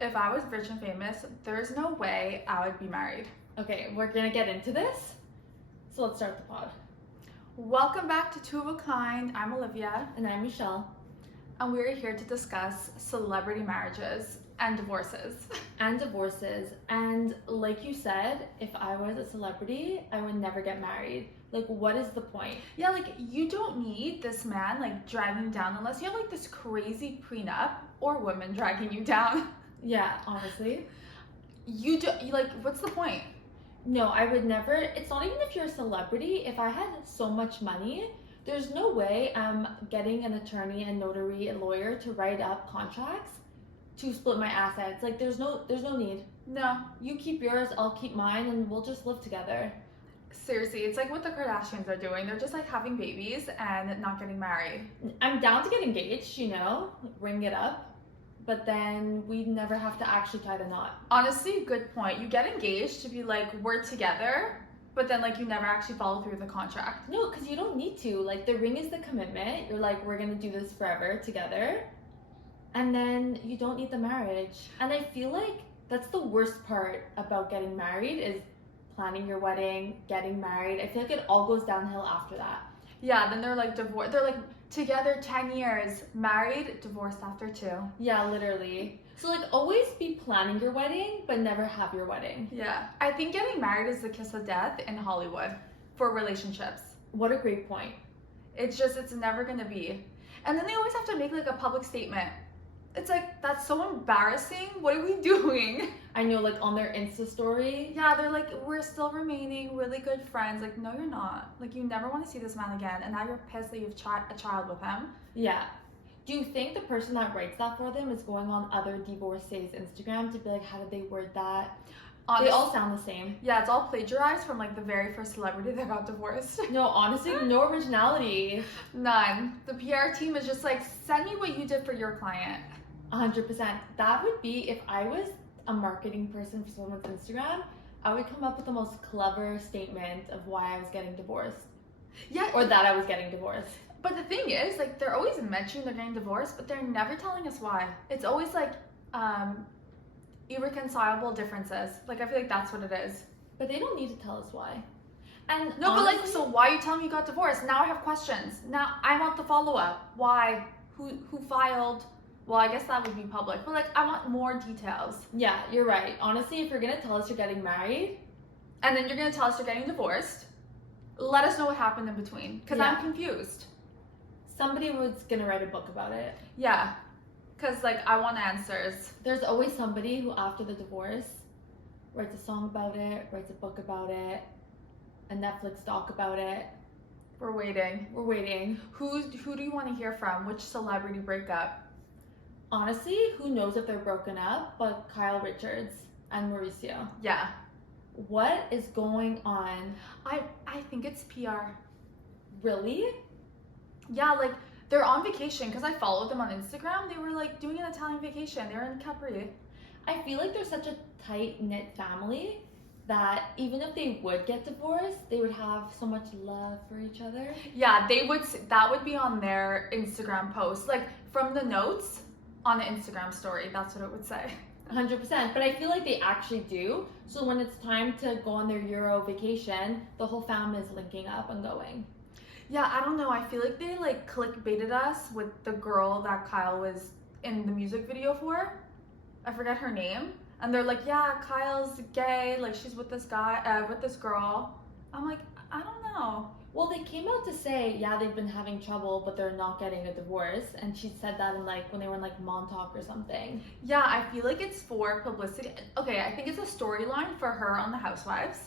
If I was rich and famous, there's no way I would be married. Okay, we're gonna get into this. So let's start the pod. Welcome back to Two of a Kind. I'm Olivia, And I'm Michelle. and we're here to discuss celebrity marriages and divorces. And divorces. And like you said, if I was a celebrity, I would never get married. Like, what is the point? Yeah, like you don't need this man like dragging you down unless you have like this crazy prenup or women dragging you down. Yeah, honestly. You like, what's the point? No, I would never. It's not even if you're a celebrity. If I had so much money, there's no way I'm getting an attorney and notary and lawyer to write up contracts to split my assets. Like, there's no need. No, You keep yours, I'll keep mine, and we'll just live together. seriously, it's like what the Kardashians are doing. They're just like having babies and not getting married. I'm down to get engaged, like, ring it up, but then we never have to actually tie the knot. Honestly, good point. You get engaged to be like, we're together, but then like you never actually follow through with the contract. No, because you don't need to. Like, the ring is the commitment. You're like, we're gonna do this forever together, and then you don't need the marriage. And I feel like that's the worst part about getting married is planning your wedding, getting married. I feel like it all goes downhill after that. Yeah, then they're like divorced. They're like together 10 years, married, divorced after 2. Yeah, literally. So, like, always be planning your wedding, but never have your wedding. Yeah, I think getting married is the kiss of death in Hollywood for relationships. What a great point. It's never gonna be. And then they always have to make like a public statement. It's like, that's so embarrassing. What are we doing? I know, like, on their Insta story. Yeah, they're like, we're still remaining really good friends. Like, no, you're not. Like, you never want to see this man again. And now you're pissed that you've a child with him. Yeah. Do you think the person that writes that for them is going on other divorcees' Instagram to be like, how did they word that? They all sound the same. Yeah, it's all plagiarized from like the very first celebrity that got divorced. No, honestly, no originality. None. The PR team is just like, send me what you did for your client. 100%. That would be, if I was a marketing person for someone's Instagram, I would come up with the most clever statement of why I was getting divorced. Yeah. Or that I was getting divorced. But the thing is, like, they're always mentioning they're getting divorced, but they're never telling us why. It's always like irreconcilable differences. Like, I feel like that's what it is. But they don't need to tell us why. And no, honestly, but like, so why are you telling me you got divorced? Now I have questions. Now I want the follow-up. Why? Who filed? Well, I guess that would be public, but like, I want more details. yeah, you're right. Honestly, if you're gonna tell us you're getting married, And then you're gonna tell us you're getting divorced, let us know what happened in between, because Yeah. I'm confused. somebody was gonna write a book about it. Yeah, because like, I want answers. There's always somebody who, after the divorce, writes a song about it, writes a book about it, a Netflix doc about it. We're waiting. We're waiting. Who do you want to hear from? Which celebrity breakup? Honestly, who knows if they're broken up, but Kyle Richards and Mauricio. Yeah, What is going on? I think it's PR. Really? Yeah, like they're on vacation because I followed them on Instagram. They were like doing an Italian vacation. They were in Capri. I feel like they're such a tight-knit family that even if they would get divorced, they would have so much love for each other. Yeah, that would be on their Instagram post, like from the notes on the Instagram story. That's what it would say. 100%, but I feel like they actually do. So when it's time to go on their Euro vacation, the whole family is linking up and going. Yeah, I don't know. I feel like they like clickbaited us with the girl that Kyle was in the music video for. I forget her name. And they're like, yeah, Kyle's gay. Like, she's with this guy, with this girl. I'm like, I don't know. Well, they came out to say, yeah, they've been having trouble, but they're not getting a divorce. And she said that in like when they were in like Montauk or something. Yeah, I feel like it's for publicity. Okay, I think it's a storyline for her on The Housewives.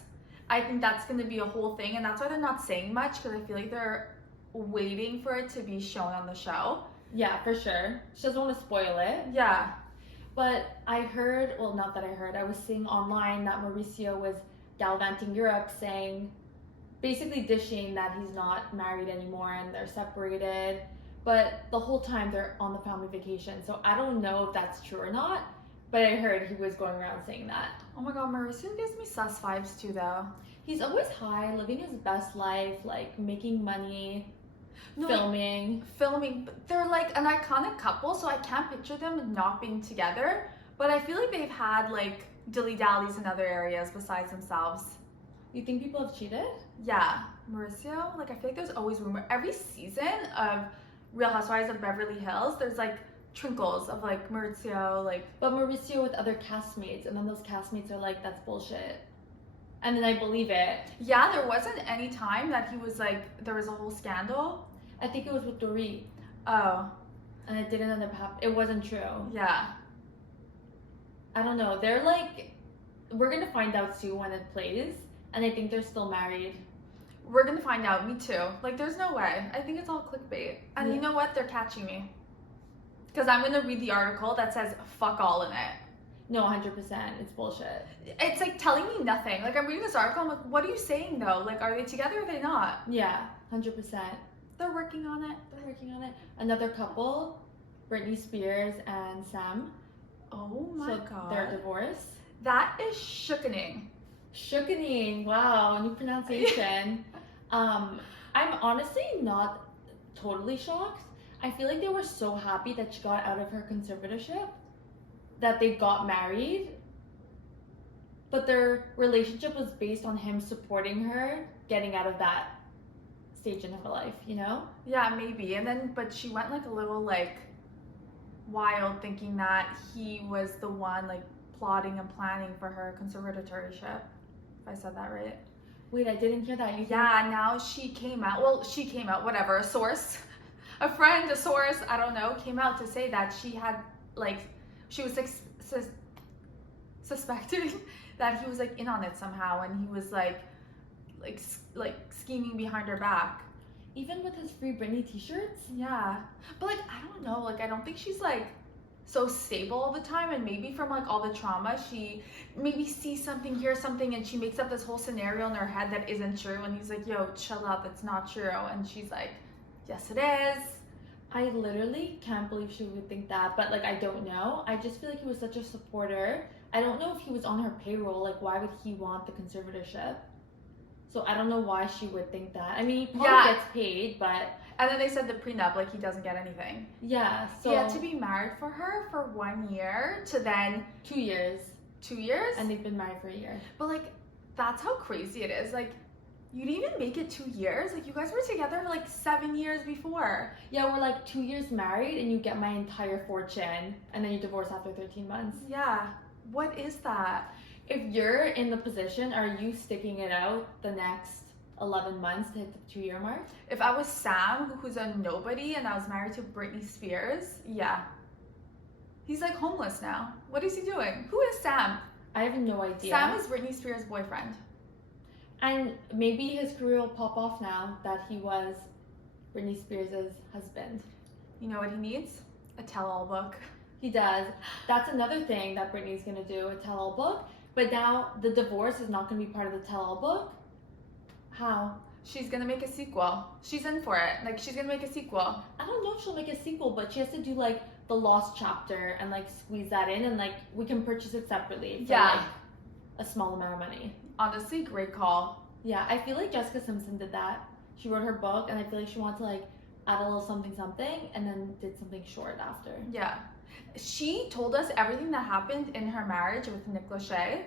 I think that's going to be a whole thing, and that's why they're not saying much, because I feel like they're waiting for it to be shown on the show. Yeah, for sure. She doesn't want to spoil it. Yeah. But I heard, well, not that I heard, I was seeing online that Mauricio was gallivanting Europe saying, basically dishing that he's not married anymore and they're separated. But the whole time they're on the family vacation. So I don't know if that's true or not, but I heard he was going around saying that. Oh my god, Mauricio gives me sus vibes too, though. He's always high, living his best life, like making money, No, filming. Filming. They're like an iconic couple, so I can't picture them not being together. But I feel like they've had like dilly-dallies in other areas besides themselves. You think people have cheated? Yeah, Mauricio, like I feel like there's always rumor. Every season of Real Housewives of Beverly Hills, there's like trinkles of like Mauricio, like. But Mauricio with other castmates, and then those castmates are like, that's bullshit. And then I believe it. Yeah, there wasn't any time that he was like, there was a whole scandal. I think it was with Dorit. Oh. And it didn't end up happening. It wasn't true. Yeah. I don't know. They're like, we're gonna find out soon when it plays. And I think they're still married. We're gonna find out, me too. Like, there's no way. I think it's all clickbait. And Yeah. you know what? They're catching me. Because I'm gonna read the article that says fuck all in it. No, 100%. It's bullshit. It's like telling me nothing. Like, I'm reading this article, I'm like, what are you saying though? Like, are they together or are they not? Yeah, 100%. They're working on it. They're working on it. Another couple, Britney Spears and Sam. Oh my god. They're divorced. That is shookening. Shookening. Wow, new pronunciation. I'm honestly not totally shocked. I feel like they were so happy that she got out of her conservatorship, that they got married, but their relationship was based on him supporting her getting out of that stage in her life, you know? Yeah, maybe. And then, but she went like a little like wild thinking that he was the one like plotting and planning for her conservatorship. If I said that right. Wait, I didn't hear that. Yeah, now she came out. Well, she came out, whatever. A source, a friend, a source, I don't know, came out to say that she had like, she was suspecting that he was like in on it somehow, and he was like scheming behind her back. Even with his Free Britney t-shirts? Yeah, but like I don't know, like I don't think she's like so stable all the time, and maybe from like all the trauma she maybe sees something, hears something, and she makes up this whole scenario in her head that isn't true, and he's like, yo, chill out, that's not true, and she's like, yes it is. I literally can't believe she would think that, but like I don't know. I just feel like he was such a supporter. I don't know if he was on her payroll, like why would he want the conservatorship? So I don't know why she would think that. I mean, he probably gets paid, but... And then they said the prenup, like he doesn't get anything. Yeah, so... He had to be married for her for 1 year to then... 2 years. 2 years? And they've been married for a year. But like, that's how crazy it is. Like, you didn't even make it 2 years. Like, you guys were together for like 7 years before. Yeah, we're like 2 years married and you get my entire fortune and then you divorce after 13 months. Yeah. What is that? If you're in the position, are you sticking it out the next 11 months to hit the 2 year mark? If I was Sam, who's a nobody, and I was married to Britney Spears, yeah. He's like homeless now. What is he doing? Who is Sam? I have no idea. Sam is Britney Spears' boyfriend. And maybe his career will pop off now that he was Britney Spears' husband. You know what he needs? A tell-all book. He does. That's another thing that Britney's gonna do, a tell-all book. But now the divorce is not gonna be part of the tell-all book. How? She's gonna make a sequel. She's in for it. Like, she's gonna make a sequel. I don't know if she'll make a sequel, but she has to do like the lost chapter and like squeeze that in, and like we can purchase it separately for like a small amount of money. Honestly, great call. Yeah, I feel like Jessica Simpson did that. She wrote her book, and I feel like she wanted to like add a little something, and then did something short after. Yeah. She told us everything that happened in her marriage with Nick Lachey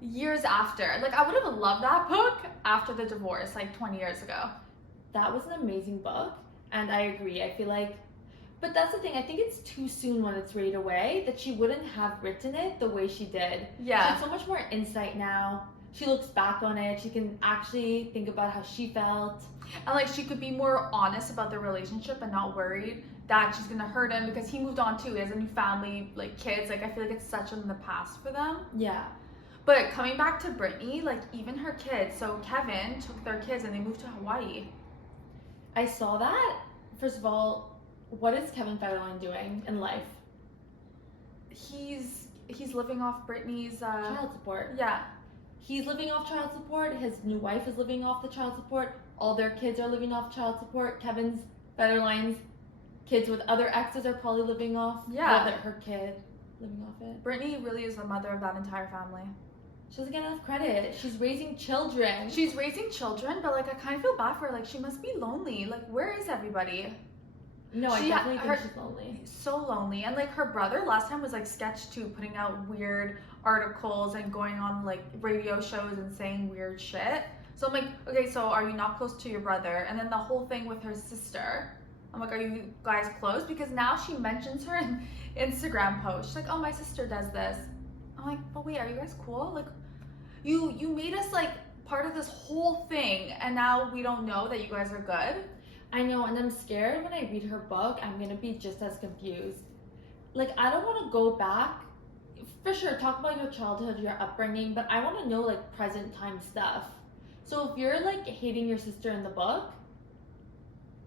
years after. Like, I would have loved that book after the divorce, like 20 years ago. That was an amazing book, and I agree. I feel like, but that's the thing, I think it's too soon when it's right away that she wouldn't have written it the way she did. Yeah. She has so much more insight now. She looks back on it. She can actually think about how she felt. And like, she could be more honest about their relationship and not worried that she's gonna hurt him because he moved on too. He has a new family, like kids. Like, I feel like it's such in the past for them. Yeah. But coming back to Britney, like even her kids. So Kevin took their kids and they moved to Hawaii. I saw that. First of all, what is Kevin Federline doing in life? He's living off Britney's child support. Yeah. He's living off child support. His new wife is living off the child support. All their kids are living off child support. Kevin's Federline's kids with other exes are probably living off. Yeah. Her kid living off it. Brittany really is the mother of that entire family. She doesn't get enough credit. She's raising children. She's raising children, but like I kind of feel bad for her. Like, she must be lonely. Like, where is everybody? No, I She definitely her- think she's lonely. So lonely. And like her brother last time was like sketch too, putting out weird articles and going on like radio shows and saying weird shit. So I'm like, okay, so are you not close to your brother? And then the whole thing with her sister. I'm like, are you guys close? Because now she mentions her in Instagram post. She's like, oh, my sister does this. I'm like, but wait, are you guys cool? Like, you made us like part of this whole thing, and now we don't know that you guys are good. I know, and I'm scared when I read her book, I'm gonna be just as confused. Like, I don't want to go back. For sure, talk about your childhood, your upbringing, but I want to know like present time stuff. So if you're like hating your sister in the book,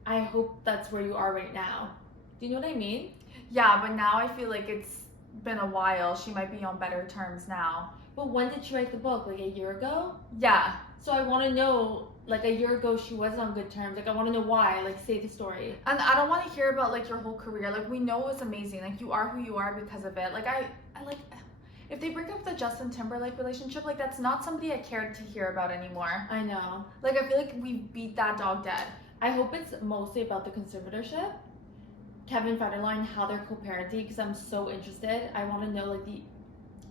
I hope that's where you are right now. Do you know what I mean? Yeah, but now I feel like it's been a while. She might be on better terms now. But when did she write the book? Like a year ago? Yeah. So I want to know, like a year ago she was on good terms. Like I want to know why. Like say the story. And I don't want to hear about like your whole career. Like we know it's amazing. Like you are who you are because of it. Like I like if they break up the Justin Timberlake relationship, like that's not somebody I cared to hear about anymore. I know. Like I feel like we beat that dog dead. I hope it's mostly about the conservatorship. Kevin Federline, how they're co-parenting, because I'm so interested. I want to know like the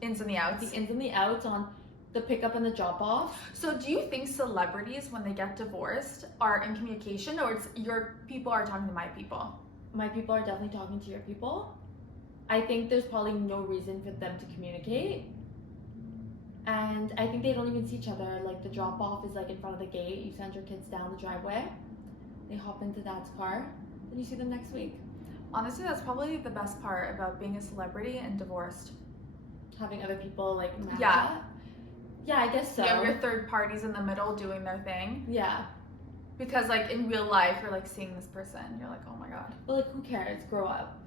ins and the outs. The ins and the outs on the pickup and the drop off. So do you think celebrities, when they get divorced, are in communication, or it's your people are talking to my people? My people are definitely talking to your people. I think there's probably no reason for them to communicate. And I think they don't even see each other. Like the drop off is like in front of the gate. You send your kids down the driveway. They hop into dad's car. Then you see them next week. Honestly, that's probably the best part about being a celebrity and divorced. Having other people like manage Yeah. that. Yeah, I guess so. You have your third parties in the middle doing their thing. Yeah. Because like in real life, you're like seeing this person. You're like, oh my god. But like, who cares? Grow up.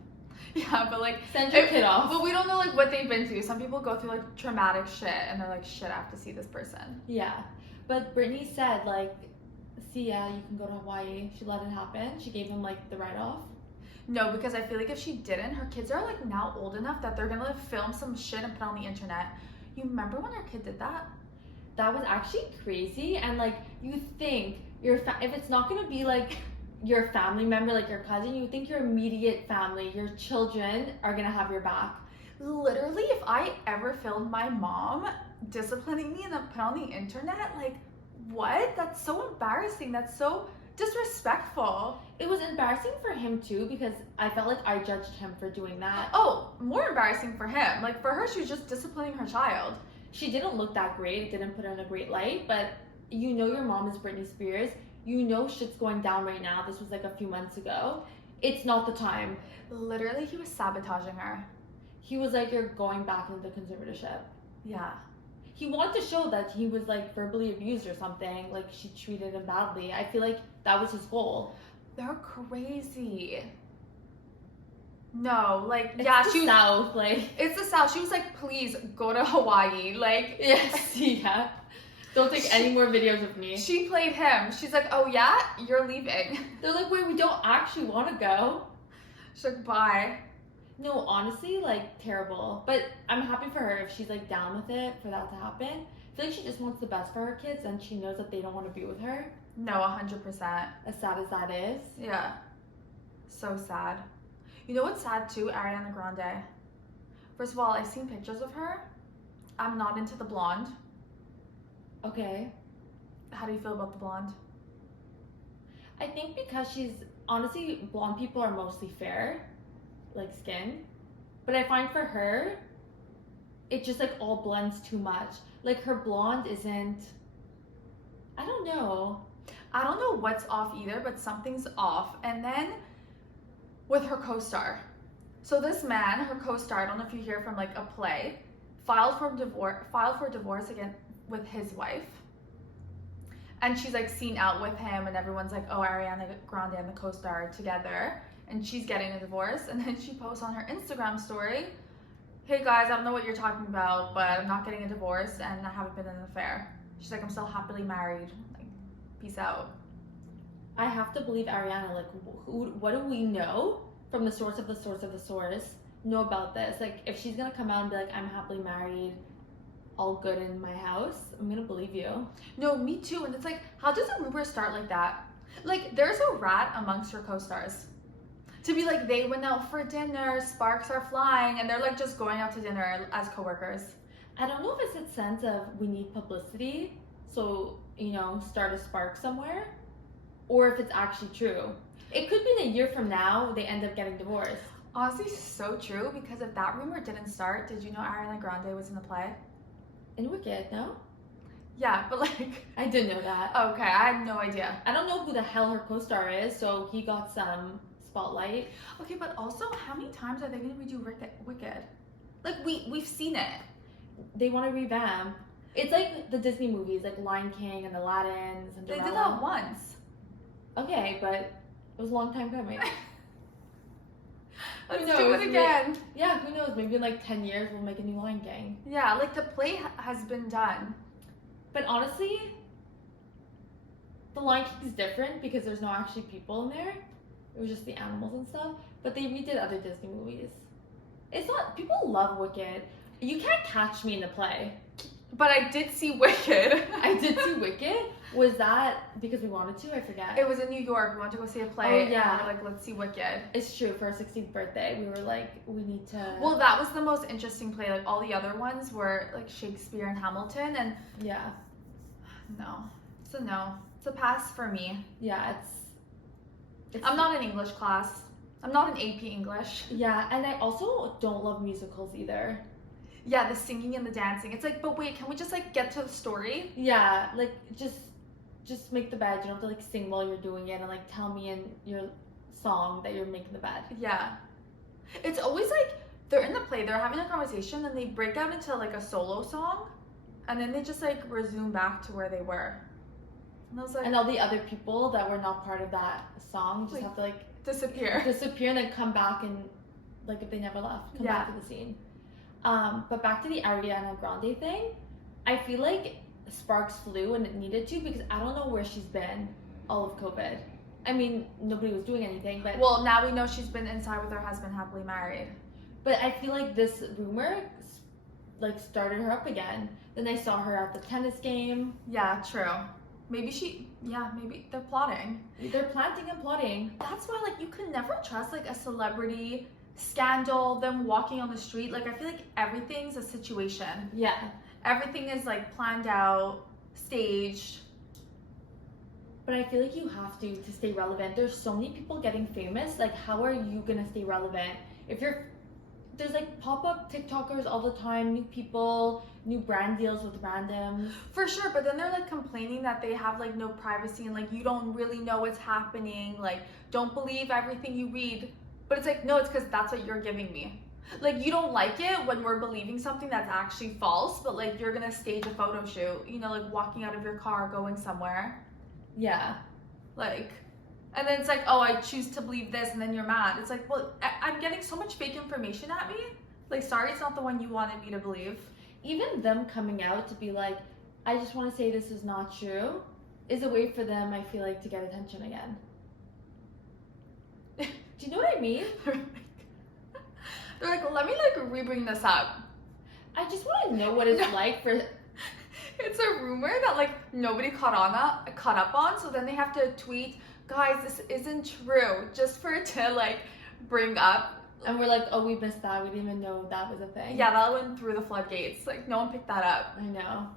Yeah, but like Send your kid off. But we don't know like what they've been through. Some people go through like traumatic shit, and they're like, shit, I have to see this person. Yeah. But Britney said like, see ya, you can go to Hawaii. She let it happen. She gave him like the write-off. No, because I feel like if she didn't, her kids are like now old enough that they're gonna like film some shit and put on the internet. You remember when our kid did that? That was actually crazy. And like, you think if it's not gonna be like your family member, like your cousin, you think your immediate family, your children are gonna have your back. Literally, if I ever filmed my mom disciplining me and then put on the internet, like, what? That's so embarrassing. That's so disrespectful. It was embarrassing for him too, because I felt like I judged him for doing that. Oh, more embarrassing for him. Like, for her, she was just disciplining her child. She didn't look that great. It didn't put her in a great light, but you know your mom is Britney Spears. You know shit's going down right now. This was like a few months ago. It's not the time. Literally, he was sabotaging her. He was like, you're going back into the conservatorship. Yeah. He wanted to show that he was like verbally abused or something, like she treated him badly. I feel like that was his goal. They're crazy. No, like, It's yeah, the she was, South, like. it's the South. She was like, please go to Hawaii. Like, Yes, yeah. Don't take any more videos of me. she played him. She's like, oh yeah, you're leaving. They're like, wait, we don't actually want to go. She's like, bye. No, honestly, like, terrible. But I'm happy for her if she's, like, down with it, for that to happen. I feel like she just wants the best for her kids, and she knows that they don't want to be with her. No, 100%. As sad as that is. Yeah. So sad. You know what's sad too? Ariana Grande. First of all, I've seen pictures of her. I'm not into the blonde. Okay. How do you feel about the blonde? I think because she's, honestly, blonde people are mostly fair, like skin. But I find for her, it just, like, all blends too much. Like, her blonde isn't, I don't know. I don't know what's off either, but something's off. And then with her co-star. So this man, her co-star, I don't know if you hear from like a play, filed for divorce again with his wife. And she's like seen out with him, and everyone's like, oh, Ariana Grande and the co-star are together, and she's getting a divorce. And then she posts on her Instagram story, hey guys, I don't know what you're talking about, but I'm not getting a divorce and I haven't been in an affair. She's like, I'm still happily married. Like, peace out. I have to believe Ariana, like, what do we know from the source of the source of the source know about this? Like, if she's gonna come out and be like, I'm happily married, all good in my house, I'm gonna believe you. No, me too. And it's like, how does a rumor start like that? Like, there's a rat amongst her co-stars. To be like, they went out for dinner, sparks are flying, and they're like just going out to dinner as coworkers. I don't know if it's a sense of we need publicity, so, you know, start a spark somewhere, or if it's actually true. It could be that a year from now, they end up getting divorced. Honestly, so true, because if that rumor didn't start, did you know Ariana Grande was in the play? In Wicked, no? Yeah, but like... I did know that. Okay, I had no idea. I don't know who the hell her co-star is, so he got some spotlight. Okay, but also, how many times are they going to redo Wicked? Like, we've seen it. They want to revamp. It's like the Disney movies, like Lion King and Aladdin. They did that once. Okay, but it was a long time coming. Let's do it again. Yeah, who knows? Maybe in like 10 years we'll make a new Lion King. Yeah, like the play has been done. But honestly, the Lion King is different because there's no actually people in there. It was just the animals and stuff. But they redid other Disney movies. It's not, people love Wicked. You can't catch me in the play. But I did see Wicked. I did see Wicked. Was that because we wanted to? I forget. It was in New York. We wanted to go see a play. Oh, yeah. And we were like, let's see Wicked. It's true. For our 16th birthday, we were like, we need to... Well, that was the most interesting play. Like, all the other ones were like Shakespeare and Hamilton. And yeah. no. It's a no. It's a pass for me. Yeah, it's I'm not in English class. I'm not in AP English. Yeah, and I also don't love musicals either. Yeah, the singing and the dancing. It's like, but wait, can we just like get to the story? Yeah, like just make the bed. You don't have to like sing while you're doing it and like tell me in your song that you're making the bed. Yeah. It's always like they're in the play, they're having a conversation, and they break out into like a solo song, and then they just like resume back to where they were. And I was like, and all the other people that were not part of that song just like, have to like disappear and then come back, and like if they never left, come back to the scene. But back to the Ariana Grande thing, I feel like sparks flew and it needed to, because I don't know where she's been all of COVID. I mean, nobody was doing anything, but... Well, now we know she's been inside with her husband, happily married. But I feel like this rumor, like, started her up again. Then I saw her at the tennis game. Yeah, true. Maybe maybe they're plotting. They're planting and plotting. That's why, like, you can never trust, like, a celebrity scandal, them walking on the street. Like, I feel like everything's a situation. Yeah. Everything is, like, planned out, staged. But I feel like you have to stay relevant. There's so many people getting famous. Like, how are you gonna stay relevant? There's like pop-up TikTokers all the time, new people, new brand deals with randoms. For sure, but then they're like complaining that they have like no privacy and like you don't really know what's happening. Like, don't believe everything you read. But it's like, no, it's because that's what you're giving me. Like, you don't like it when we're believing something that's actually false, but like you're gonna stage a photo shoot, you know, like walking out of your car, going somewhere. Yeah. Like, and then it's like, oh, I choose to believe this, and then you're mad. It's like, well, I'm getting so much fake information at me. Like, sorry, it's not the one you wanted me to believe. Even them coming out to be like, I just want to say this is not true, is a way for them, I feel like, to get attention again. Do you know what I mean? They're like, let me like re-bring this up. I just want to know what it's like for... It's a rumor that like nobody caught up on, so then they have to tweet, guys, this isn't true, just for it to like bring up. And we're like, oh, we missed that. We didn't even know that was a thing. Yeah, that went through the floodgates. Like, no one picked that up. I know.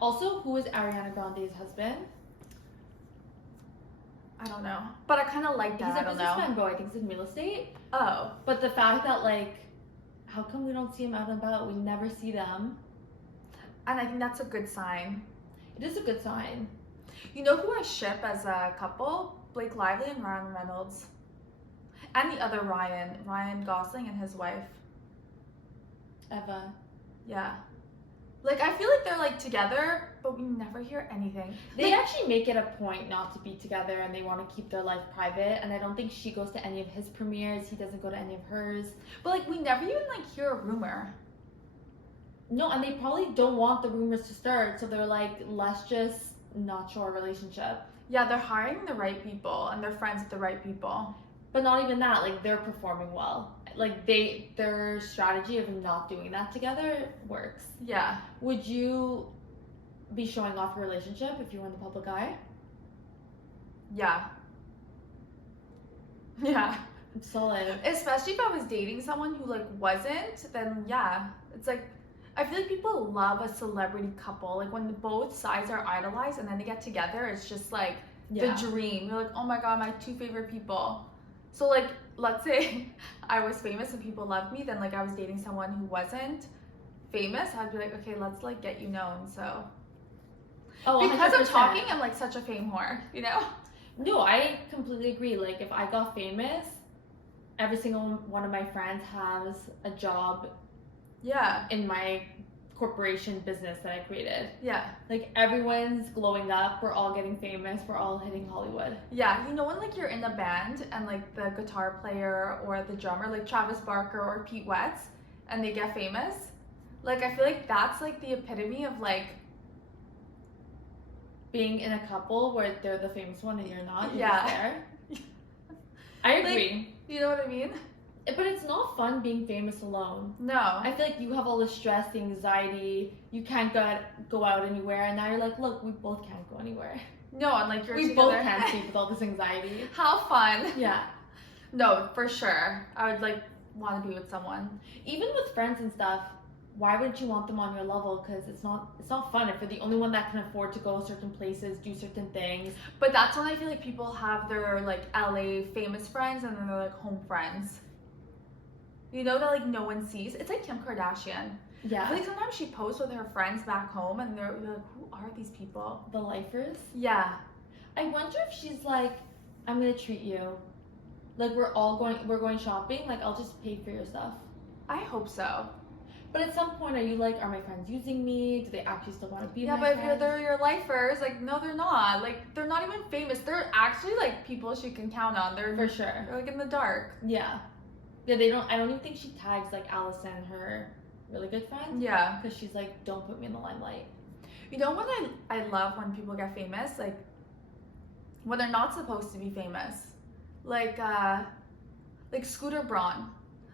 Also, who is Ariana Grande's husband? I don't know. But I kind of like that. He's a businessman, bro. I think he's in real estate. Oh. But the fact that, like, how come we don't see him out and about? We never see them. And I think that's a good sign. It is a good sign. You know who I ship as a couple? Blake Lively and Ryan Reynolds. And the other Ryan Gosling and his wife. Eva. Yeah. Like, I feel like they're like together, but we never hear anything. They actually make it a point not to be together, and they want to keep their life private. And I don't think she goes to any of his premieres. He doesn't go to any of hers. But like, we never even like hear a rumor. No, and they probably don't want the rumors to start, so they're like, let's just not show our relationship. Yeah, they're hiring the right people, and they're friends with the right people. But not even that, like, they're performing well. Like, their strategy of not doing that together works. Yeah. Would you be showing off your relationship if you were in the public eye? Yeah. Yeah. solid. Especially if I was dating someone who like wasn't, then yeah, it's like I feel like people love a celebrity couple. Like when both sides are idolized and then they get together, it's just like the dream. You're like, oh my god, my two favorite people. So like, let's say I was famous and people loved me, then like I was dating someone who wasn't famous, I'd be like, okay, let's like get you known. So because I'm 100%. talking, I'm like such a fame whore, you know? No, I completely agree. Like if I got famous, every single one of my friends has a job in my corporation business that I created. Yeah. Like everyone's glowing up, we're all getting famous, we're all hitting Hollywood. Yeah, you know when like you're in a band and like the guitar player or the drummer, like Travis Barker or Pete Wentz, and they get famous? Like I feel like that's like the epitome of like being in a couple where they're the famous one and you're not. You're just there. I agree. Like, you know what I mean? But it's not fun being famous alone. No. I feel like you have all the stress, the anxiety, you can't go out anywhere, and now you're like, look, we both can't go anywhere. No, and like we both can't sleep with all this anxiety. How fun. Yeah. No, for sure. I would like want to be with someone. Even with friends and stuff, why wouldn't you want them on your level? Because it's not fun if you're the only one that can afford to go certain places, do certain things. But that's when I feel like people have their like LA famous friends and then they're like home friends. You know, that like no one sees. It's like Kim Kardashian. Yeah. I feel like sometimes she posts with her friends back home and they're like, who are these people? The lifers? Yeah. I wonder if she's like, I'm gonna treat you. Like we're going shopping, like I'll just pay for your stuff. I hope so. But at some point, are you like, are my friends using me? Do they actually still want to be my friends? friends? Yeah, but if they're your lifers, like, no, they're not. Like, they're not even famous. They're actually, like, people she can count on. They're for sure. They're, like, in the dark. Yeah. Yeah, I don't even think she tags, like, Allison, her really good friend. Yeah. Because she's like, don't put me in the limelight. You know what I love when people get famous? Like, when they're not supposed to be famous. Like Scooter Braun.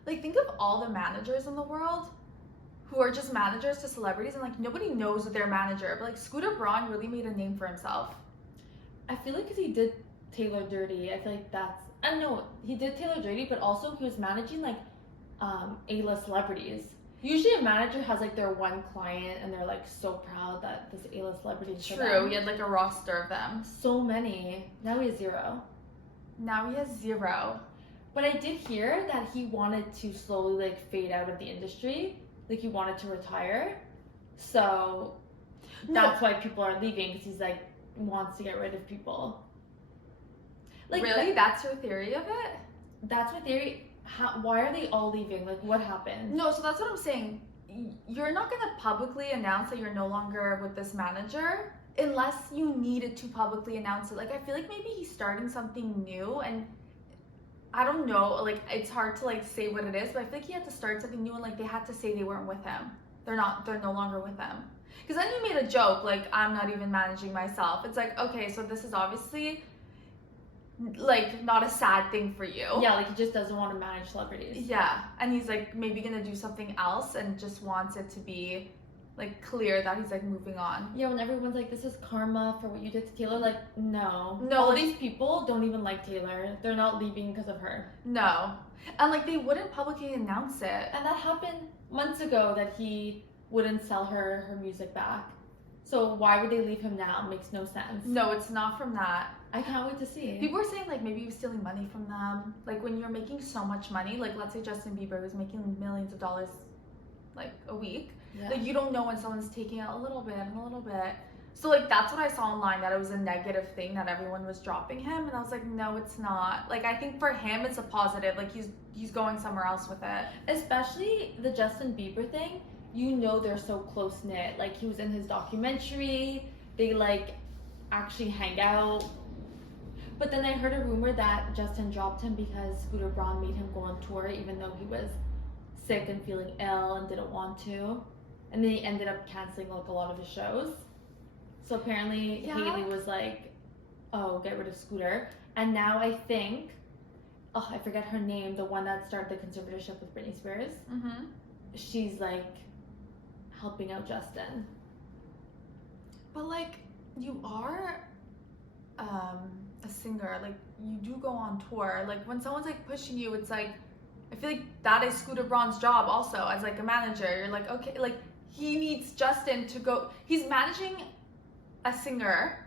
Like, think of all the managers in the world who are just managers to celebrities and like nobody knows that they're manager, but like Scooter Braun really made a name for himself. I feel like because he did Taylor Dirty, I feel like that's, I don't know, he did Taylor Dirty, but also he was managing like A-list celebrities. Usually a manager has like their one client and they're like so proud that this A-list celebrity is True, he had like a roster of them. So many. Now he has 0. Now he has 0. But I did hear that he wanted to slowly like fade out of the industry. Like he wanted to retire, so that's why people are leaving, because he's like wants to get rid of people. Like really, that's your theory of it? That's my theory. Why are they all leaving? Like what happened? No, so that's what I'm saying. You're not gonna publicly announce that you're no longer with this manager unless you needed to publicly announce it. Like I feel like maybe he's starting something new and. I don't know, like, it's hard to, like, say what it is, but I feel like he had to start something new and, like, they had to say they weren't with him. They're no longer with him. Because then he made a joke, like, I'm not even managing myself. It's like, okay, so this is obviously, like, not a sad thing for you. Yeah, like, he just doesn't want to manage celebrities. Yeah, and he's, like, maybe gonna do something else and just wants it to be, like, clear that he's, like, moving on. Yeah, when everyone's like, this is karma for what you did to Taylor, like, no. No. All these people don't even like Taylor. They're not leaving because of her. No. And, like, they wouldn't publicly announce it. And that happened months ago that he wouldn't sell her music back. So why would they leave him now? It makes no sense. No, it's not from that. I can't wait to see. People are saying, like, maybe he was stealing money from them. Like, when you're making so much money, like, let's say Justin Bieber was making millions of dollars, like, a week. Yeah. Like, you don't know when someone's taking out a little bit and a little bit. So, like, that's what I saw online, that it was a negative thing, that everyone was dropping him. And I was like, no, it's not. Like, I think for him, it's a positive. Like, he's going somewhere else with it. Especially the Justin Bieber thing. You know they're so close-knit. Like, he was in his documentary. They, like, actually hang out. But then I heard a rumor that Justin dropped him because Scooter Braun made him go on tour even though he was sick and feeling ill and didn't want to. And then he ended up canceling like a lot of his shows. So apparently Hailey was like, oh, get rid of Scooter. And now I think, I forget her name, the one that started the conservatorship with Britney Spears. Mm-hmm. She's like helping out Justin. But like, you are a singer. Like, you do go on tour. Like when someone's like pushing you, it's like I feel like that is Scooter Braun's job also as like a manager. You're like, okay, like he needs Justin to go. He's managing a singer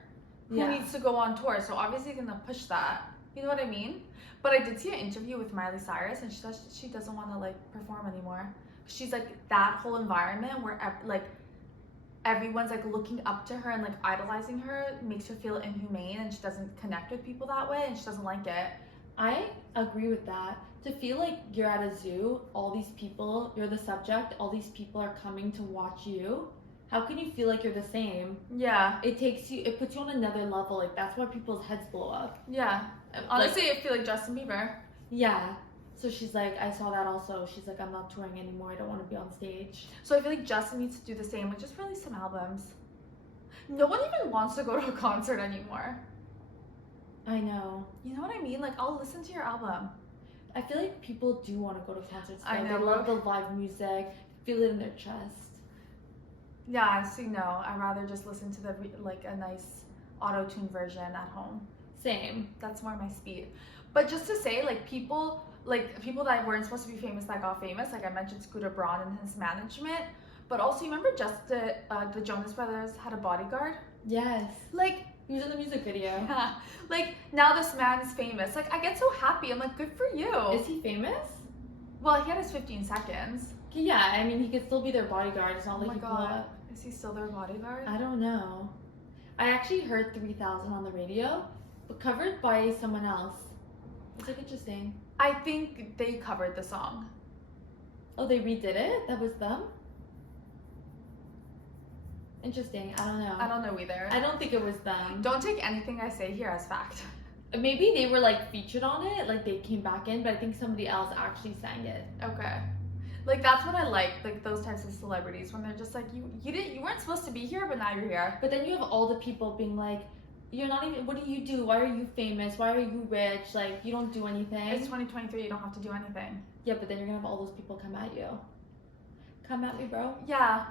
who needs to go on tour, so obviously he's gonna push that. You know what I mean? But I did see an interview with Miley Cyrus, and she says she doesn't want to like perform anymore. She's like that whole environment where like everyone's like looking up to her and like idolizing her makes her feel inhumane, and she doesn't connect with people that way, and she doesn't like it. I agree with that. To feel like you're at a zoo, all these people, you're the subject, all these people are coming to watch you. How can you feel like you're the same? Yeah. It puts you on another level. Like, that's why people's heads blow up. Yeah. Honestly, I feel like Justin Bieber. Yeah. So she's like, I saw that also. She's like, I'm not touring anymore. I don't want to be on stage. So I feel like Justin needs to do the same, like just release some albums. No one even wants to go to a concert anymore. I know. You know what I mean? Like, I'll listen to your album. I feel like people do want to go to concerts. I know. They love the live music, feel it in their chest. Yeah, see, no. I'd rather just listen to a nice auto-tune version at home. Same. That's more my speed. But just to say, people that weren't supposed to be famous that got famous, like I mentioned Scooter Braun and his management. But also, you remember the Jonas Brothers had a bodyguard? Yes. Like, he was in the music video. Yeah. Like, now this man is famous. Like, I get so happy. I'm like, good for you. Is he famous? Well, he had his 15 seconds. Yeah, I mean, he could still be their bodyguard. It's not Oh like my he blew god. up. Is he still their bodyguard? I don't know. I actually heard 3000 on the radio, but covered by someone else. It's like interesting. I think they covered the song. Oh, they redid it? That was them? Interesting. I don't know. I don't know either. I don't think it was them. Don't take anything I say here as fact. Maybe they were like featured on it, like they came back in, but I think somebody else actually sang it. Okay. Like that's what I like those types of celebrities when they're just like you weren't supposed to be here, but now you're here. But then you have all the people being like, you're not even, what do you do? Why are you famous? Why are you rich? Like, you don't do anything. It's 2023, you don't have to do anything. Yeah, but then you're gonna have all those people come at you. Come at me, bro. Yeah.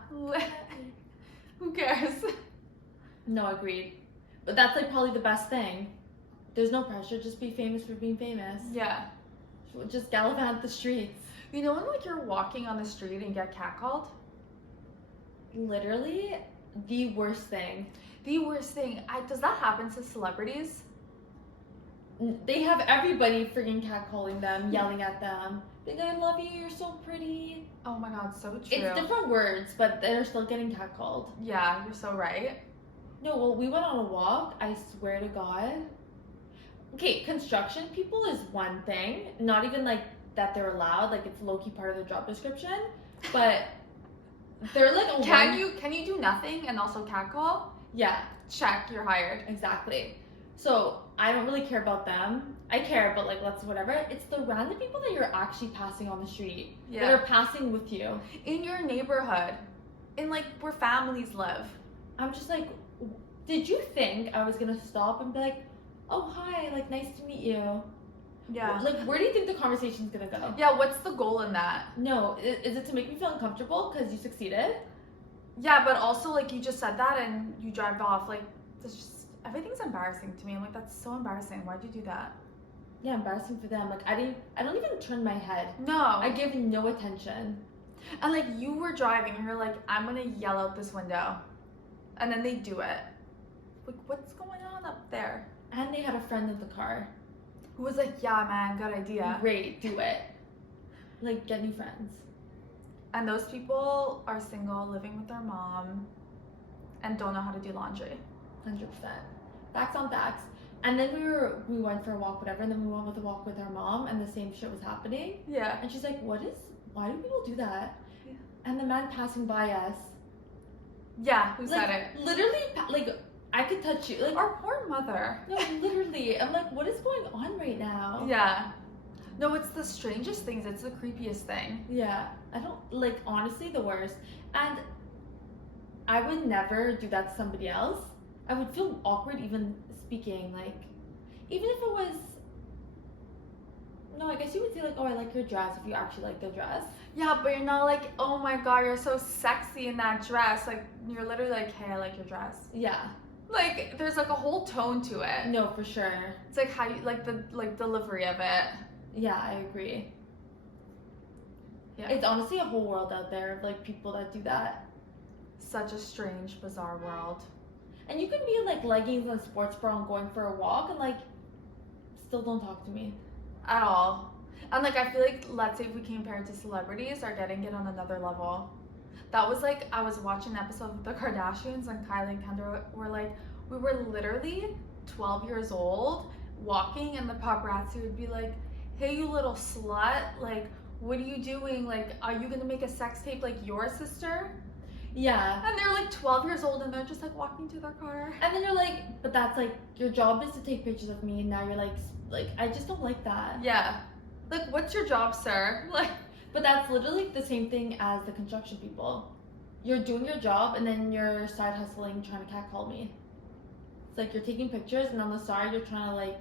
Who cares? No, agreed. But that's like probably the best thing. There's no pressure, just be famous for being famous. Yeah. Just gallivant the streets. You know when like you're walking on the street and get catcalled? Literally the worst thing. The worst thing. Does that happen to celebrities? They have everybody freaking catcalling them, yelling at them. Being like, I love you, you're so pretty. Oh my god, so true. It's different words, but they're still getting catcalled. Yeah, you're so right. No, well, we went on a walk, I swear to God. Okay, construction people is one thing. Not even like that they're allowed, like it's low-key part of their job description. But they're like Can you do nothing and also catcall? Yeah. Check, you're hired. Exactly. So I don't really care about them. I care, but like let's whatever. It's the random people that you're actually passing on the street. Yeah. That are passing with you. In your neighborhood. In like where families live. I'm just like, did you think I was gonna stop and be like, oh hi, like nice to meet you? Yeah. Like where do you think the conversation's gonna go? Yeah, what's the goal in that? No, is it to make me feel uncomfortable because you succeeded? Yeah, but also like you just said that and you drive off. Like it's just everything's embarrassing to me. I'm like, that's so embarrassing. Why'd you do that? Yeah, embarrassing for them. Like I don't even turn my head. No. I give no attention. And like you were driving and you're like, I'm gonna yell out this window. And then they do it. Like, what's going on up there? And they had a friend in the car. Who was like, yeah man, good idea. Great, do it. Like get new friends. And those people are single, living with their mom, and don't know how to do laundry. 100%. Facts on facts. And then we went for a walk, whatever, and then we went with a walk with our mom, and the same shit was happening. Yeah. And she's like, why do people do that? Yeah. And the man passing by us. Yeah, who Like, said it? literally, like, I could touch you. Like, Our poor mother. no, literally. I'm like, what is going on right now? Yeah. No, it's the strangest things. It's the creepiest thing. Yeah. I don't, like, honestly, the worst. And I would never do that to somebody else. I would feel awkward even speaking, like, even if it was, no, I guess you would say, like, oh, I like your dress if you actually like the dress. Yeah, but you're not like, oh my god, you're so sexy in that dress. Like, you're literally like, hey, I like your dress. Yeah. Like, there's like a whole tone to it. No, for sure. It's like how you like the like delivery of it. Yeah, I agree. Yeah. It's honestly a whole world out there of like people that do that. Such a strange, bizarre world. And you can be in like leggings and sports bra and going for a walk and like still don't talk to me. At all. And like I feel like, let's say if we compare it to celebrities, are getting it on another level. That was like, I was watching an episode of the Kardashians and Kylie and Kendall were like, we were literally 12 years old walking and the paparazzi would be like, hey you little slut, like what are you doing? Like, are you gonna make a sex tape like your sister? Yeah. And they're like 12 years old and they're just like walking to their car. And then you're like, but that's like, your job is to take pictures of me and now you're like, I just don't like that. Yeah. Like, what's your job, sir? Like, but that's literally the same thing as the construction people. You're doing your job and then you're side hustling, trying to catcall me. It's like you're taking pictures and on the side you're trying to like,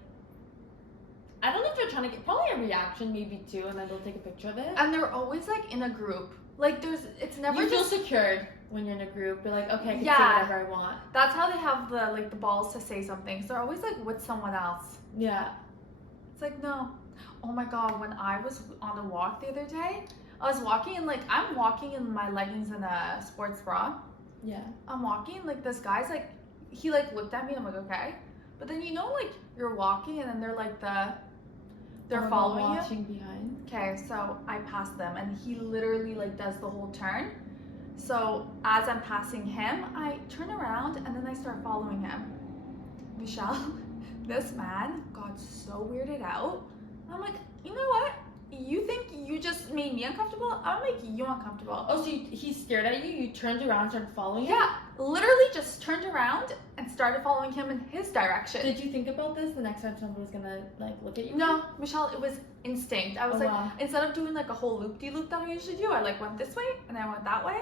I don't know if they're trying to get, probably a reaction maybe too, and then they'll take a picture of it. and they're always like in a group. Like it's never You feel just secured when you're in a group. You're like, okay, I can Yeah. say whatever I want. That's how they have the balls to say something. So they're always like with someone else. Yeah. It's like, no. Oh my god, when I was on a walk the other day, I was walking and like I'm walking in my leggings and a sports bra. Yeah. I'm walking and like this guy's like, he like looked at me and I'm like, okay. But then you know like you're walking and then they're like they're following you. watching behind. Okay, so I pass them and he literally like does the whole turn. So as I'm passing him, I turn around and then I start following him. Michelle, this man got so weirded out. I'm like, you know what? You think you just made me uncomfortable? I'll make you uncomfortable. Oh, so he stared at you, you turned around and started following him? Yeah, literally just turned around and started following him in his direction. Did you think about this the next time someone was gonna like look at you? No, Michelle, it was instinct. I was Oh, like, wow. instead of doing like a whole loop-de-loop that I usually do, I like went this way and I went that way.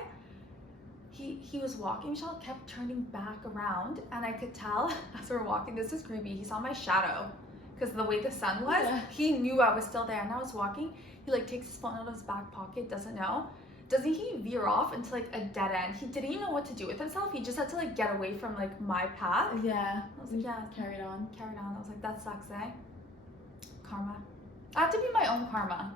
He was walking, Michelle kept turning back around and I could tell as we were walking, this is creepy, he saw my shadow because the way the sun was, Yeah. he knew I was still there and I was walking. He like takes his phone out of his back pocket, doesn't know. Doesn't he veer off into like a dead end? He didn't even know what to do with himself. He just had to like get away from like my path. Yeah. I was like, yeah, Carried on. carried on. I was like, that sucks, eh? Karma. I have to be my own karma.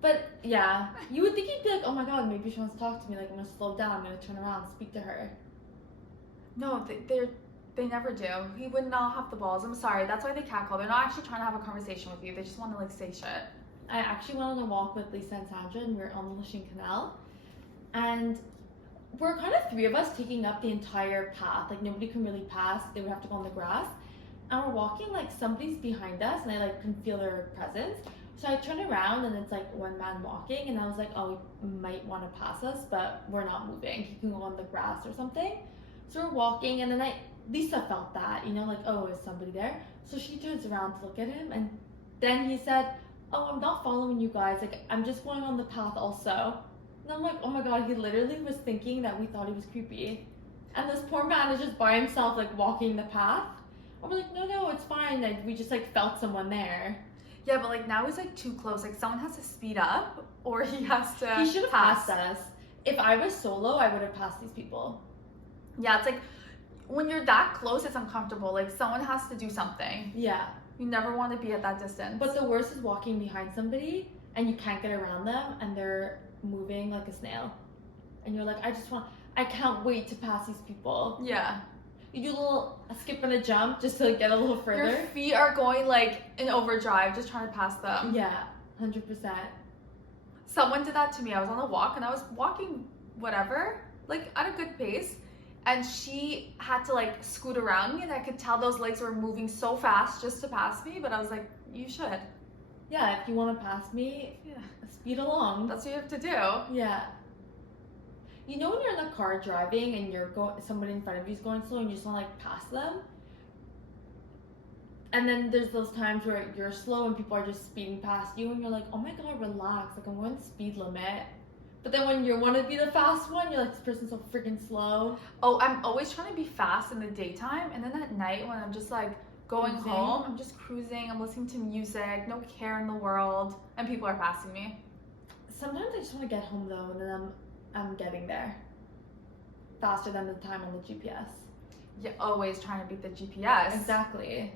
But yeah, you would think he'd be like, oh my god, maybe she wants to talk to me. Like, I'm gonna slow down. I'm gonna turn around and speak to her. No, they never do. He would not have the balls. I'm sorry. That's why they catcall. They're not actually trying to have a conversation with you. They just want to like say shit. I actually went on a walk with Lisa and Sandra, and we were on the Lachine Canal, and we're kind of three of us taking up the entire path. Like nobody can really pass. They would have to go on the grass, and we're walking like somebody's behind us, and I like can feel their presence. So I turn around and it's like one man walking, and I was like, oh, he might want to pass us, but we're not moving. He can go on the grass or something. So we're walking, and then Lisa felt that, you know, like, oh, is somebody there? So she turns around to look at him, and then he said, oh, I'm not following you guys. Like, I'm just going on the path also. And I'm like, oh my god, he literally was thinking that we thought he was creepy. And this poor man is just by himself, like, walking the path. And we're like, no, it's fine. Like, we just, like, felt someone there. Yeah, but like now he's like too close. Like someone has to speed up or he has to He should have pass. passed us. If I was solo, I would have passed these people. Yeah, it's like when you're that close, it's uncomfortable. Like someone has to do something. Yeah. You never want to be at that distance. But the worst is walking behind somebody and you can't get around them and they're moving like a snail. And you're like, I can't wait to pass these people. yeah. You do a skip and a jump just to like, get a little further. Your feet are going like in overdrive, just trying to pass them. Yeah, 100%. Someone did that to me. I was on a walk and I was walking whatever, like at a good pace. And she had to like scoot around me and I could tell those legs were moving so fast just to pass me. But I was like, you should. Yeah, if you want to pass me, Yeah. speed along. That's what you have to do. Yeah. You know when you're in the car driving and somebody in front of you is going slow and you just want to like pass them? And then there's those times where you're slow and people are just speeding past you and you're like, oh my god, relax, like I'm going the speed limit. But then when you want to be the fast one, you're like, this person's so freaking slow. Oh, I'm always trying to be fast in the daytime. And then at night when I'm just like going Cruising. home, I'm just cruising, I'm listening to music, no care in the world. And people are passing me. Sometimes I just want to get home though and then I'm getting there faster than the time on the GPS. You're always trying to beat the GPS. Exactly.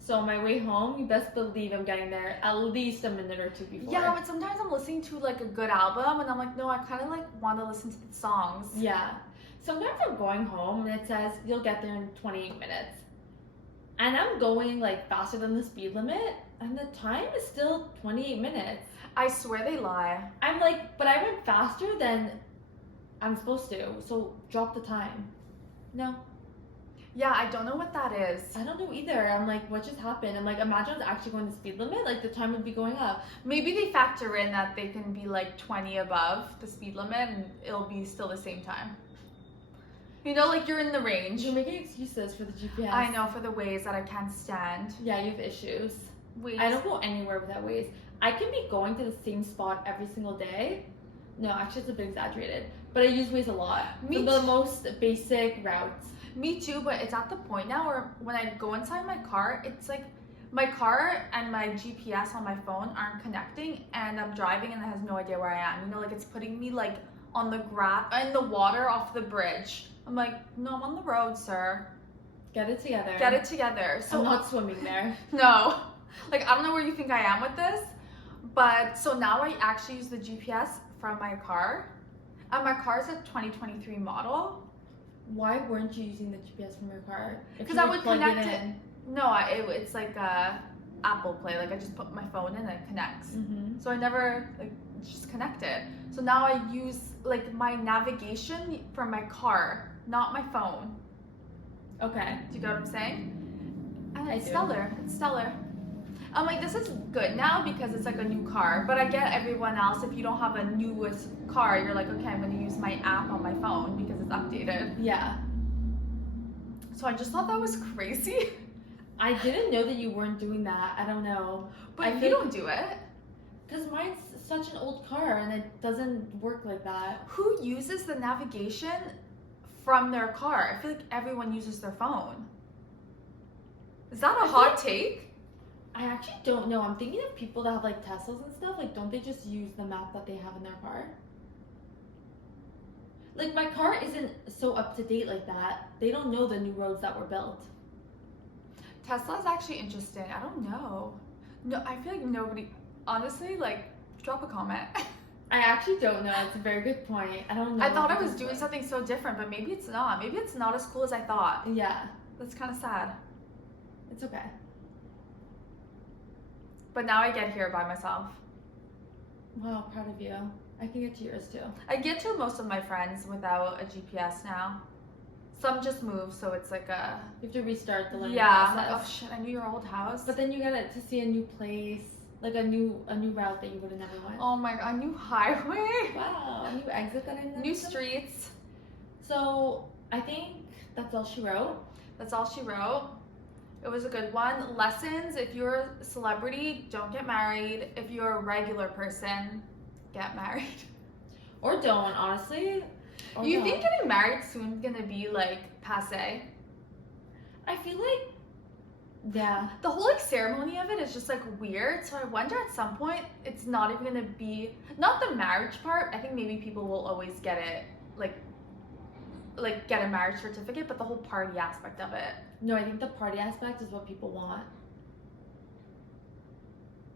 So on my way home, you best believe I'm getting there at least a minute or two before. Yeah, but sometimes I'm listening to like a good album and I'm like, no, I kind of like want to listen to the songs. Yeah. Sometimes I'm going home and it says you'll get there in 28 minutes. And I'm going like faster than the speed limit and the time is still 28 minutes. I swear they lie. I'm like, but I went faster than I'm supposed to, so drop the time. No. Yeah, I don't know what that is. I don't know either. I'm like, what just happened? I'm like, imagine I was actually going the speed limit, like the time would be going up. Maybe they factor in that they can be like 20 above the speed limit and it'll be still the same time. You know, like you're in the range. You're making excuses for the GPS. I know, for the ways that I can't stand. Yeah, you have issues. Wait. I don't go anywhere without Waze. I can be going to the same spot every single day. No, actually it's a bit exaggerated. But I use Waze a lot. Me For the too. most basic routes. Me too, but it's at the point now where when I go inside my car, it's like my car and my GPS on my phone aren't connecting and I'm driving and it has no idea where I am. You know, like it's putting me like on the in the water off the bridge. I'm like, no, I'm on the road, sir. Get it together. Get it together. So I'm not swimming there. No. Like, I don't know where you think I am with this, but so now I actually use the GPS from my car. And my car is a 2023 model. Why weren't you using the GPS from your car? Because I would connect it. No, it's like a Apple Play. Like I just put my phone in and it connects. Mm-hmm. So I never like just connect it. So now I use like my navigation from my car, not my phone. Okay. Do you get what I'm saying? And I it's do. stellar. It's stellar. I'm like, this is good now because it's like a new car. But I get everyone else, if you don't have a newest car, you're like, okay, I'm going to use my app on my phone because it's updated. Yeah. So I just thought that was crazy. I didn't know that you weren't doing that. I don't know. But you don't do it. Because mine's such an old car and it doesn't work like that. Who uses the navigation from their car? I feel like everyone uses their phone. Is that a hot take? I actually don't know. I'm thinking of people that have like Teslas and stuff. Like, don't they just use the map that they have in their car? Like, my car isn't so up to date like that. They don't know the new roads that were built. Tesla is actually interesting. I don't know. No, I feel like nobody. Honestly, like, drop a comment. I actually don't know. It's a very good point. I don't know. I thought I was doing something so different, but maybe it's not. Maybe it's not as cool as I thought. Yeah, That's kind of sad. it's okay. But now I get here by myself. Wow, proud of you. I can get to yours too. I get to most of my friends without a GPS now. Some just move, so it's like a... You have to restart the learning Yeah, I'm process. like, oh shit, I knew your old house. But then you get to see a new place, like a new route that you would have never went. Oh my god, a new highway. Wow, a new exit that I never New took. streets. So I think that's all she wrote. That's all she wrote. It was a good one. Lessons: if you're a celebrity, don't get married. If you're a regular person, get married. Or don't, honestly. Or You don't. think getting married soon is gonna be like passé? I feel like, yeah. The whole like ceremony of it is just like weird. So I wonder at some point it's not even gonna be, not the marriage part. I think maybe people will always get it like get a marriage certificate, but the whole party aspect of it. No, I think the party aspect is what people want.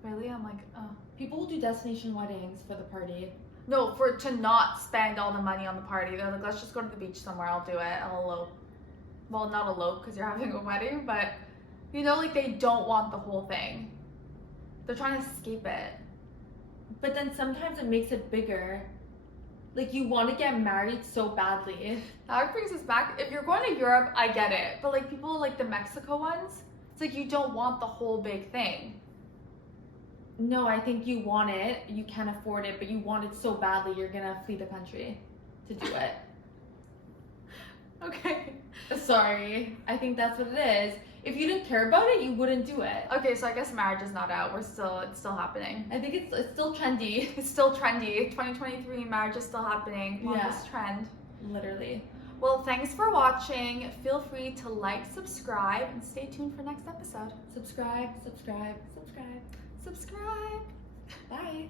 Really, I'm like, oh. People will do destination weddings for the party. No, to not spend all the money on the party. They're like, let's just go to the beach somewhere. I'll do it. I'll elope. Well, not elope because you're having a wedding, but you know, like they don't want the whole thing. They're trying to escape it. But then sometimes it makes it bigger. Like, you want to get married so badly. That brings us back. If you're going to Europe, I get it. But like people like the Mexico ones, it's like you don't want the whole big thing. No, I think you want it. You can't afford it, but you want it so badly you're going to flee the country to do it. Okay. Sorry. I think that's what it is. If you didn't care about it, you wouldn't do it. Okay, so I guess marriage is not out. It's still happening. I think it's still trendy. It's still trendy. 2023, marriage is still happening. On Yeah. this trend. Literally. Well, thanks for watching. Feel free to like, subscribe, and stay tuned for next episode. Subscribe, subscribe, subscribe. Subscribe. Bye.